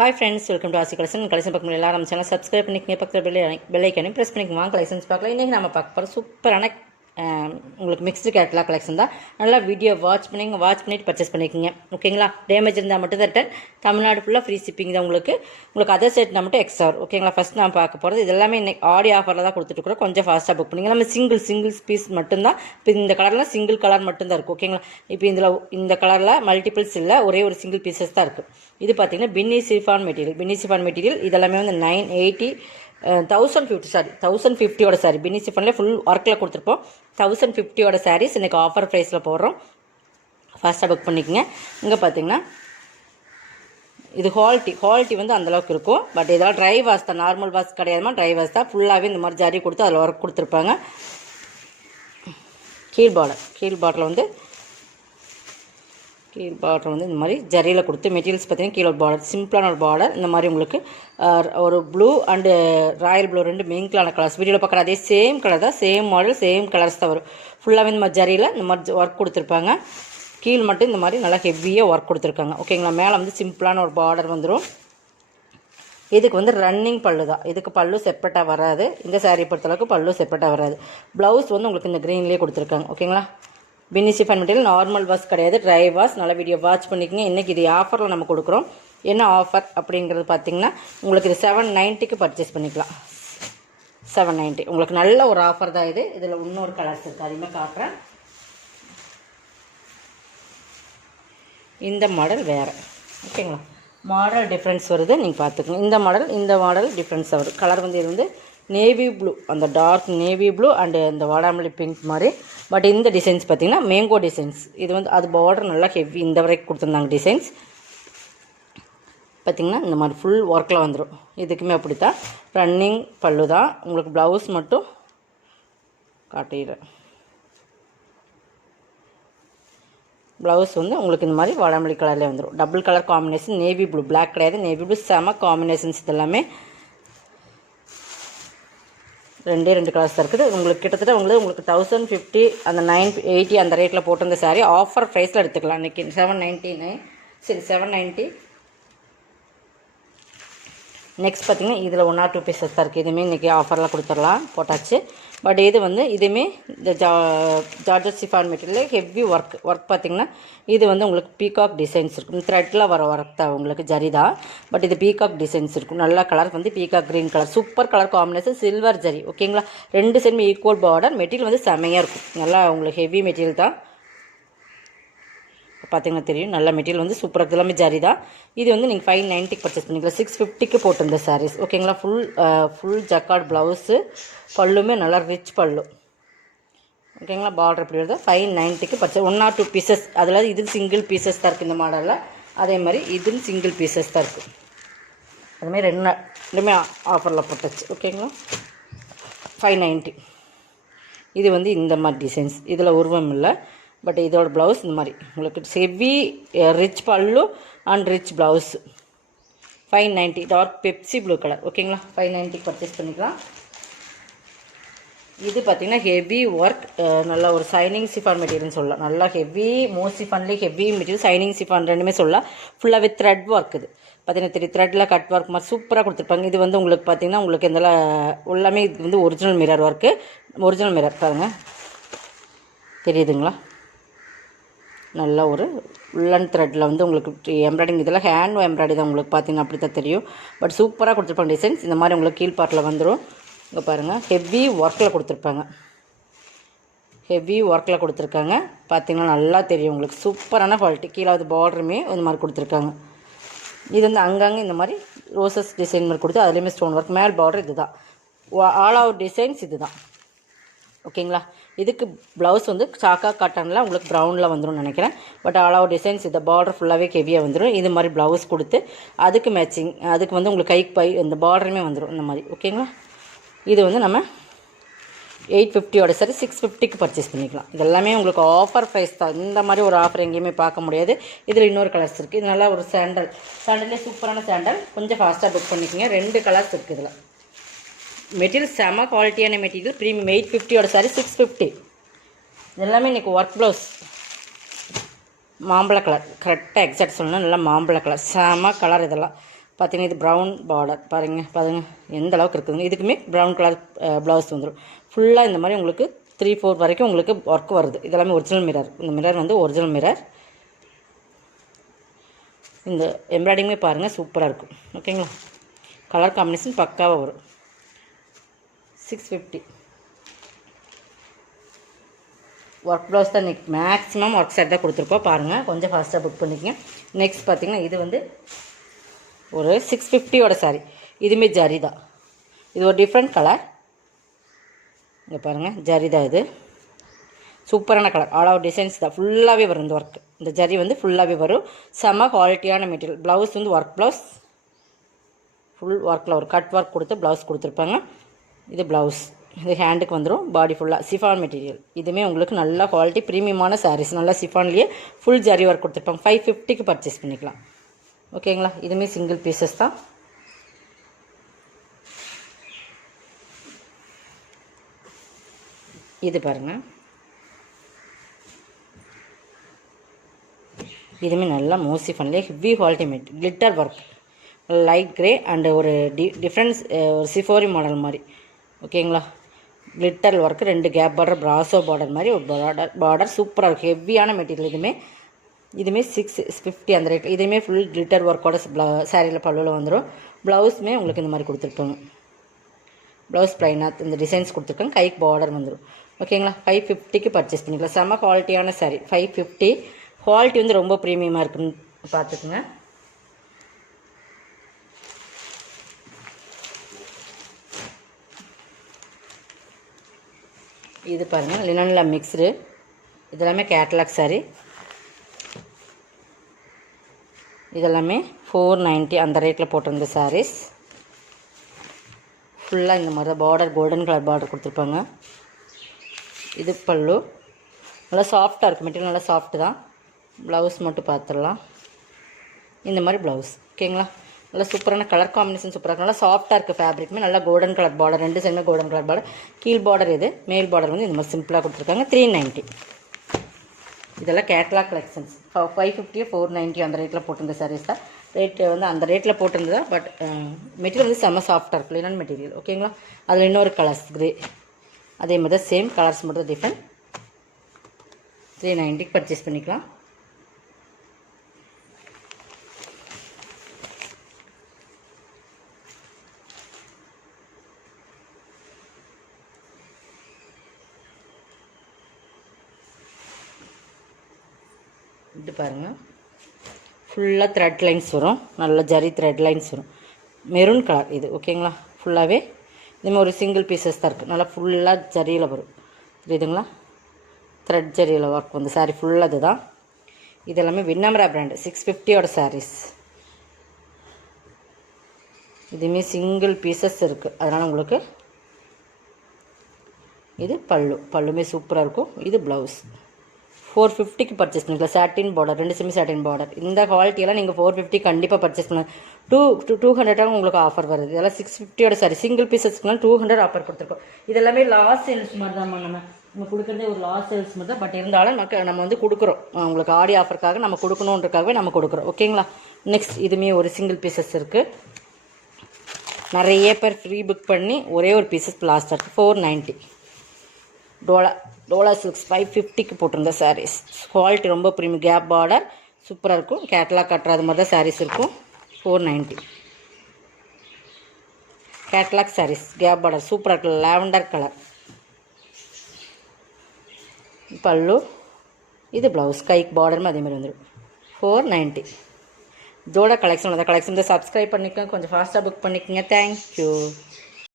Hi friends, welcome to Asi Collection. Collection பக்கம் எல்லாரும் நம்ம சேனல் சப்ஸ்கிரைப் பண்ணிக்கங்க. பக்கத்தில் பெல் ஐக்கானையும் ப்ரெஸ் பண்ணிக்கங்க. வாங்க கலெக்ஷன்ஸ் பார்க்கலாம். இன்றைக்கி நம்ம பார்க்க போகிற சூப்பரான உங்களுக்கு மிக்ஸ்டு கேட்லாக் கலெக்ஷன் தான். நல்லா வீடியோ வாட்ச் பண்ணிட்டு பர்ச்சேஸ் பண்ணிக்கோங்க. ஓகேங்களா? டேமேஜ் இருந்தால் மட்டும் தான் ரிட்டன். தமிழ்நாடு ஃபுல்லாக ஃப்ரீ ஷிப்பிங் தான் உங்களுக்கு அதர் செட்னா மட்டும் எக்ஸ்ட்ரா வரும். ஓகேங்களா? ஃபஸ்ட் நான் பார்க்க போகிறது இது எல்லாமே இன்னைக்கு ஆடி ஆஃபரில் தான் கொடுத்துட்டுருக்குறோம். கொஞ்சம் ஃபாஸ்ட்டாக புக் பண்ணிங்க. நம்ம சிங்கிள் பீஸ் மட்டும்தான். இப்போ இந்த கலர்லாம் சிங்கிள் கலர் மட்டும்தான் இருக்குது. ஓகேங்களா? இப்போ இந்த கலரில் மல்டிபிள்ஸ் இல்லை, ஒரே ஒரு சிங்கிள் பீசஸ் தான் இருக்குது. இது பார்த்தீங்கன்னா பின்னி சிஃபான் மெட்டீரியல் இதெல்லாமே வந்து 1050 சாரி பின்னி சிஃபான்லேயே ஃபுல் ஒர்க்கில் கொடுத்துருப்போம். 1050 சாரீஸ் இன்றைக்கி ஆஃபர் ப்ரைஸில் போடுறோம். ஃபாஸ்ட்டாக புக் பண்ணிக்கோங்க. இங்கே பார்த்தீங்கன்னா இது குவாலிட்டி வந்து அந்தளவுக்கு இருக்கும். பட் இதெல்லாம் ட்ரை வாஷ் தான், நார்மல் வாஷ் கிடையாதுமா, ட்ரை வாஷ் தான். ஃபுல்லாகவே இந்த மாதிரி ஜரி கொடுத்து அதில் ஒர்க் கொடுத்துருப்பாங்க. கீழ் பார்டர் வந்து இந்த மாதிரி ஜரியில் கொடுத்து மெட்டீரியல்ஸ் பார்த்தீங்கன்னா கீழே பார்டர் சிம்பிளான ஒரு பார்டர். இந்த மாதிரி உங்களுக்கு ஒரு ப்ளூ அண்டு ராயல் ப்ளூ ரெண்டு மெயின்களான கலர்ஸ் வீடியோவில் பார்க்குற அதே சேம் கலர் தான், சேம் மாடல் சேம் கலர்ஸ் தான் வரும். ஃபுல்லாகவே இந்த மாதிரி ஜரியில் இந்த மாதிரி ஒர்க் கொடுத்துருப்பாங்க. கீழ் மட்டும் இந்த மாதிரி நல்லா ஹெவியாக ஒர்க் கொடுத்துருக்காங்க. ஓகேங்களா? மேலே வந்து சிம்பிளான ஒரு பார்டர் வந்துடும். இதுக்கு வந்து ரன்னிங் பல்லு தான். இதுக்கு பல்லு செப்பரேட்டாக வராது. இந்த சாரீ பொறுத்தளவுக்கு பல்லு செப்பரேட்டாக வராது. ப்ளவுஸ் வந்து உங்களுக்கு இந்த க்ரீன்லேயே கொடுத்துருக்காங்க. ஓகேங்களா? பின்னி சிஃபான் மெட்டீரியல் நார்மல் வாஷ் கிடையாது, ட்ரை வாஷ். நல்லா வீடியோ வாட்ச் பண்ணிக்கோங்க. இன்றைக்கி இது ஆஃபரில் நம்ம கொடுக்குறோம். என்ன ஆஃபர் அப்படிங்கிறது பார்த்தீங்கன்னா உங்களுக்கு இது 790க்கு பர்ச்சேஸ் பண்ணிக்கலாம். 790 உங்களுக்கு நல்ல ஒரு ஆஃபர் தான் இது. இதில் இன்னொரு கலர்ஸ் இருக்குது, அதிகமாக காட்டுறேன். இந்த மாடல் வேறு. ஓகேங்களா? மாடல் டிஃப்ரென்ஸ் வருது, நீங்கள் பார்த்துக்கோங்க. இந்த மாடல் டிஃப்ரென்ஸ் வரும். கலர் வந்து இது வந்து நேவி ப்ளூ, அந்த டார்க் நேவி ப்ளூ அண்டு இந்த வாடாமல்லி பிங்க் மாதிரி. பட் இந்த டிசைன்ஸ் பார்த்திங்கன்னா மேங்கோ டிசைன்ஸ். இது வந்து அது பார்டர் நல்லா ஹெவி இந்த வரைக்கும் கொடுத்துருந்தாங்க டிசைன்ஸ். பார்த்திங்கன்னா இந்த மாதிரி ஃபுல் ஒர்க்கில் வந்துடும். இதுக்குமே அப்படி தான் ரன்னிங் பல்லு தான். உங்களுக்கு ப்ளவுஸ் மட்டும் காட்டிடுறேன். ப்ளவுஸ் வந்து உங்களுக்கு இந்த மாதிரி வாடாமல்லி கலர்லேயே வந்துடும். Double colour combination, navy blue, black கிடையாது, நேவி ப்ளூ செம காம்பினேஷன்ஸ். இதெல்லாமே ரெண்டு கலர்ஸ் தான் இருக்குது. உங்களுக்கு கிட்டத்தட்ட உங்களுக்கு 1050 அந்த 980 அந்த ரேட்டில் போட்டிருந்த சாரீ ஆஃபர் ப்ரைஸில் எடுத்துக்கலாம். இன்றைக்கி 790. நெக்ஸ்ட் பார்த்திங்கன்னா இதில் 1 or 2 பீசஸ் தான் இருக்குது. இதுவுமே இன்றைக்கி ஆஃபரில் கொடுத்துடலாம், போட்டாச்சு. பட் இது வந்து இதுவுமே இந்த georgette chiffon material heavy work பார்த்திங்கன்னா இது வந்து உங்களுக்கு பீகாக் டிசைன்ஸ் இருக்கும். த்ரெட்டில் வர ஒர்க் தான் உங்களுக்கு ஜரி தான். பட் இது பீகாக் டிசைன்ஸ் இருக்கும். நல்ல கலர் வந்து peacock green colour, super colour combination, silver zari. ஓகேங்களா? ரெண்டு சைடுமே ஈக்குவல் பார்டர். மெட்டீரியல் வந்து செமையாக இருக்கும். நல்லா உங்களுக்கு ஹெவி மெட்டீரியல் தான். பார்த்திங்கன்னா தெரியும், நல்ல மெட்டீரியல் வந்து சூப்பராக எல்லாமே ஜரி தான். இது வந்து நீங்கள் 590க்கு பர்ச்சேஸ் பண்ணிக்கலாம். 650க்கு போட்டிருந்த சாரீஸ். ஓகேங்களா? ஃபுல் ஜக்கார்ட் ப்ளவுஸு, பல்லுமே நல்லா ரிச் பல்லு. ஓகேங்களா? பார்டர் எப்படி வருது 590க்கு பர்ச்சேஸ். 1 or 2 pieces. அதில் இது சிங்கிள் பீசஸ் தான் இருக்குது இந்த மாடலில். அதே மாதிரி இதுவும் சிங்கிள் பீசஸ் தான் இருக்குது. அதுமாதிரி ரெண்டுமே ஆஃபரில் போட்டுச்சு. ஓகேங்களா? 590. இது வந்து இந்த மாதிரி டிசைன்ஸ். இதில் உருவம் இல்லை. பட் இதோட ப்ளவுஸ் இந்த மாதிரி உங்களுக்கு heavy rich pallu and rich blouse. 590 dark Pepsi blue colour. ஓகேங்களா? 590 பர்ச்சேஸ் பண்ணிக்கலாம். இது பார்த்திங்கன்னா ஹெவி ஒர்க், நல்லா ஒரு சைனிங் சிஃபான் மெட்டீரியல்னு சொல்லலாம். நல்லா ஹெவி சிஃபான்லேயே ஹெவி மெட்டீரியல், சைனிங் சிஃபான் ரெண்டுமே சொல்லலாம். ஃபுல்லாக வித் த்ரெட் ஒர்க். இது பார்த்திங்கன்னா தெரியும், த்ரெட்டில் கட் ஒர்க் மாதிரி சூப்பராக கொடுத்துருப்பாங்க. இது வந்து உங்களுக்கு பார்த்திங்கன்னா உங்களுக்கு இந்த எல்லாமே இது வந்து original mirror work. Original mirror பாருங்கள், தெரியுதுங்களா? நல்லா ஒரு உள்ளன் த்ரெட்டில் வந்து உங்களுக்கு எம்ப்ராய்டிங், இதெல்லாம் ஹேண்ட் எம்ப்ராய்டி தான். உங்களுக்கு பார்த்திங்கன்னா அப்படி தான் தெரியும். பட் சூப்பராக கொடுத்துருப்பாங்க டிசைன்ஸ். இந்த மாதிரி உங்களுக்கு கீழ் பார்ட்டில் வந்துடும். இங்கே பாருங்கள், ஹெவி ஒர்க்கில் கொடுத்துருப்பாங்க. பார்த்திங்கன்னா நல்லா தெரியும் உங்களுக்கு. சூப்பரான குவாலிட்டி. கீழாவது பார்டருமே இந்த மாதிரி கொடுத்துருக்காங்க. இது வந்து அங்கங்கே இந்த மாதிரி ரோசஸ் டிசைன் மாதிரி கொடுத்து அதுலேயுமே ஸ்டோன் ஒர்க். மேல் பார்டர் இது தான். ஆல் அவுட் டிசைன்ஸ் இது தான். ஓகேங்களா? இதுக்கு ப்ளவுஸ் வந்து சாக்கா காட்டனில் உங்களுக்கு ப்ரௌனில் வந்துடும் நினைக்கிறேன். பட் ஆல் அவுட் டிசைன்ஸ் இந்த பார்டர் ஃபுல்லாகவே ஹெவியாக வந்துடும். இது மாதிரி ப்ளவுஸ் கொடுத்து அதுக்கு மேட்சிங், அதுக்கு வந்து உங்களுக்கு கைக்கு பை இந்த பார்டருமே வந்துடும் இந்த மாதிரி. ஓகேங்களா? இது வந்து நம்ம 850 சரி 650க்கு பர்ச்சேஸ் பண்ணிக்கலாம். இதெல்லாமே உங்களுக்கு ஆஃபர் ப்ரைஸ் தான். இந்த மாதிரி ஒரு ஆஃபர் எங்கேயுமே பார்க்க முடியாது. இதில் இன்னொரு கலர்ஸ் இருக்குது. இது நல்லா ஒரு சாண்டல்லே சூப்பரான சாண்டல். கொஞ்சம் ஃபாஸ்ட்டாக புக் பண்ணிக்கோங்க. 2 கலர்ஸ் இருக்குது இதில். மெட்டீரியல் செம குவாலிட்டியான மெட்டீரியல். Premium 850 sorry 650. எல்லாமே இன்றைக்கி ஒர்க் ப்ளவுஸ் மாம்பழ கலர், கரெக்டாக எக்ஸாக்ட் சொல்லணும். நல்லா மாம்பழ கலர், செம கலர். இதெல்லாம் பார்த்தீங்கன்னா இது ப்ரௌன் பார்டர் பாருங்கள் எந்த அளவுக்கு இருக்குதுங்க. இதுக்குமே ப்ரௌன் கலர் ப்ளவுஸ் வந்துடும். ஃபுல்லாக இந்த மாதிரி உங்களுக்கு 3-4 வரைக்கும் உங்களுக்கு ஒர்க் வருது. இதெல்லாமே ஒரிஜினல் மிரர். இந்த மிரர் வந்து ஒரிஜினல் மிரர். இந்த எம்ப்ராய்டிங்குமே பாருங்கள் சூப்பராக இருக்கும். ஓகேங்களா, கலர் காம்பினேஷன் பக்காவாக வரும். 650 ஒர்க் ப்ளவுஸ் தான். இன்றைக்கி மேக்ஸிமம் ஒர்க் செட் தான் கொடுத்துருப்போம். பாருங்கள், கொஞ்சம் ஃபாஸ்ட்டாக புக் பண்ணிக்கங்க. நெக்ஸ்ட் பார்த்திங்கன்னா இது வந்து ஒரு 650யோட சாரீ. இதுவுமே ஜரி தான். இது ஒரு டிஃப்ரெண்ட் கலர். இங்கே பாருங்கள், ஜரி தான். இது சூப்பரான கலர். ஆல் ஓவர் டிசைன்ஸ் தான். ஃபுல்லாகவே வரும் இந்த ஒர்க். இந்த ஜரி வந்து ஃபுல்லாகவே வரும். செம்ம குவாலிட்டியான மெட்டீரியல். ப்ளவுஸ் வந்து ஒர்க் ப்ளவுஸ். ஃபுல் ஒர்க்கில் ஒரு கட் ஒர்க் கொடுத்து ப்ளவுஸ் கொடுத்துருப்பாங்க. இது ப்ளவுஸ். இது ஹேண்டுக்கு வந்துடும். பாடி ஃபுல்லாக சிஃபான் மெட்டீரியல். இதுவுமே உங்களுக்கு நல்ல குவாலிட்டி ப்ரீமியமான சாரீஸ். நல்லா சிஃபான்லேயே ஃபுல் ஜரி ஒர்க் கொடுத்துருப்பாங்க. 550க்கு பர்ச்சேஸ் பண்ணிக்கலாம். ஓகேங்களா, இதுவுமே சிங்கிள் பீசஸ் தான். இது பாருங்கள், இதுவுமே நல்லா மோஸ்ட்லி ஃபன்லேயே heavy quality matte glitter work. Light grey and ஒரு டிஃப்ரென்ஸ் ஒரு சிஃபோரி மாடல் மாதிரி. ஓகேங்களா, கிளிட்டர் ஒர்க்கு, 2 கேப் பார்டர், ப்ராசோ பார்டர் மாதிரி ஒரு பார்டர் சூப்பராக இருக்குது. ஹெவியான மெட்டீரியல். இதுவுமே 650 அந்த ரேட். இதுவுமே ஃபுல் கிளிட்டர் ஒர்க்கோட சாரியில் பல்லுவில் வந்துடும். ப்ளவுஸுமே உங்களுக்கு இந்த மாதிரி கொடுத்துருப்பாங்க. ப்ளவுஸ் ப்ளைனாக இந்த டிசைன்ஸ் கொடுத்துருக்காங்க. கைக்கு பார்டர் வந்துடும். ஓகேங்களா, 550க்கு பர்ச்சேஸ் பண்ணிக்கலாம். செம்ம குவாலிட்டியான சாரீ. 550. குவாலிட்டி வந்து ரொம்ப ப்ரீமியமாக இருக்குன்னு பார்த்துக்குங்க. இது பாருங்கள், லினனில் மிக்ஸ்டு. இதெல்லாமே கேட்லாக் சாரீ. இதெல்லாமே 490 அந்த ரேட்டில் போட்டிருந்த சாரீஸ். ஃபுல்லாக இந்த மாதிரி பார்டர் கோல்டன் கலர் பார்டர் கொடுத்துருப்பாங்க. இது பல்லு. நல்லா சாஃப்டாக இருக்குது. மெட்டீரியல் நல்லா சாஃப்ட்டு தான். ப்ளவுஸ் மட்டும் பார்த்துடலாம். இந்த மாதிரி ப்ளவுஸ். ஓகேங்களா, நல்லா சூப்பரான கலர் காம்பினேஷன் சூப்பராக இருக்குது. நல்லா சாஃப்டாக இருக்குது. ஃபேப்ரிக்குமே நல்லா கோல்டன் கலர் பார்டர். 2 சைடுமே கோல்டன் கலர் பார்டர். கீழ் பார்டர் இது. மேல் பார்டர் வந்து இந்த மாதிரி சிம்பிளாக கொடுத்துருக்காங்க. 390. இதெல்லாம் கேட்லாக் கலெக்ஷன்ஸ். 550 490 அந்த ரேட்டில் போட்டிருந்த சாரீஸ் தான். ரேட்டு வந்து அந்த ரேட்டில் போட்டிருந்ததா. பட் மெட்டீரியல் வந்து செம்ம சாஃப்டாக இருக்கும். Linen material. ஓகேங்களா, அதில் இன்னொரு கலர்ஸ் கிரே. அதே மாதிரி தான் சேம் கலர்ஸ் மட்டும் டிஃப்ரெண்ட். 390க்கு பர்ச்சேஸ் பண்ணிக்கலாம். இது பாருங்கள், ஃபுல்லாக த்ரெட் லைன்ஸ் வரும். நல்ல ஜரி த்ரெட் லைன்ஸ் வரும். மெரூன் கலர் இது. ஓகேங்களா, ஃபுல்லாகவே இதுமாதிரி ஒரு சிங்கிள் பீசஸ் தான் இருக்குது. நல்லா ஃபுல்லாக ஜரியில் வரும். புரியுதுங்களா, த்ரெட் ஜரியில் ஒர்க் வந்து சாரீ ஃபுல்லாக இது தான். இதெல்லாமே விண்ணமரா பிராண்டு. 650யோட சாரீஸ். இதுவுமே சிங்கிள் பீசஸ் இருக்குது. அதனால் உங்களுக்கு இது பல்லுமே சூப்பராக இருக்கும். இது ப்ளவுஸ். 450க்கு பர்ச்சேஸ் பண்ணிக்கலாம். சாட்டின் பார்டர். 2 செமி சாட்டின் பார்டர். இந்த குவாலிட்டியெல்லாம் நீங்கள் 450 கண்டிப்பாக பர்ச்சேஸ் பண்ணலாம். 200 உங்களுக்கு ஆஃபர் வருது. இதெல்லாம் 650யோட சாரி. சிங்கிள் பீசஸ்க்குலாம் 200 ஆஃபர் கொடுத்துருக்கோம். இதெல்லாமே லாஸ்ட் சேல்ஸ் மாதிரி தான் நம்ம கொடுக்குறதே ஒரு லாஸ்ட் சேல்ஸ் மாதிரி தான். பட் இருந்தாலும் நம்ம வந்து கொடுக்குறோம். உங்களுக்கு ஆடி ஆஃபருக்காக நம்ம கொடுக்கணுன்றக்காகவே நம்ம கொடுக்குறோம். ஓகேங்களா, நெக்ஸ்ட் இதுவுமே ஒரு சிங்கிள் பீசஸ் இருக்குது. நிறைய பேர் ஃப்ரீ புக் பண்ணி ஒரே ஒரு பீசஸ் லாஸ்ட்டாக இருக்குது. 490. டோலா சில்க்ஸ் 550க்கு போட்டிருந்த சாரீஸ். குவாலிட்டி ரொம்ப ப்ரீமியம். கேப் பார்டர் சூப்பராக இருக்கும். கேட்லாக் கட்டுறது மாதிரி தான் சாரீஸ் இருக்கும். 490. கேட்லாக் சாரீஸ். கேப் பார்டர் சூப்பராக இருக்கும். லாவெண்டர் கலர் பல்லு. இது ப்ளவுஸ். கைக்கு பார்டரும் அதேமாதிரி வந்துடும். 490. இதோட கலெக்ஷன் சப்ஸ்கிரைப் பண்ணிக்கோங்க. கொஞ்சம் ஃபாஸ்ட்டாக புக் பண்ணிக்கோங்க. தேங்க்யூ.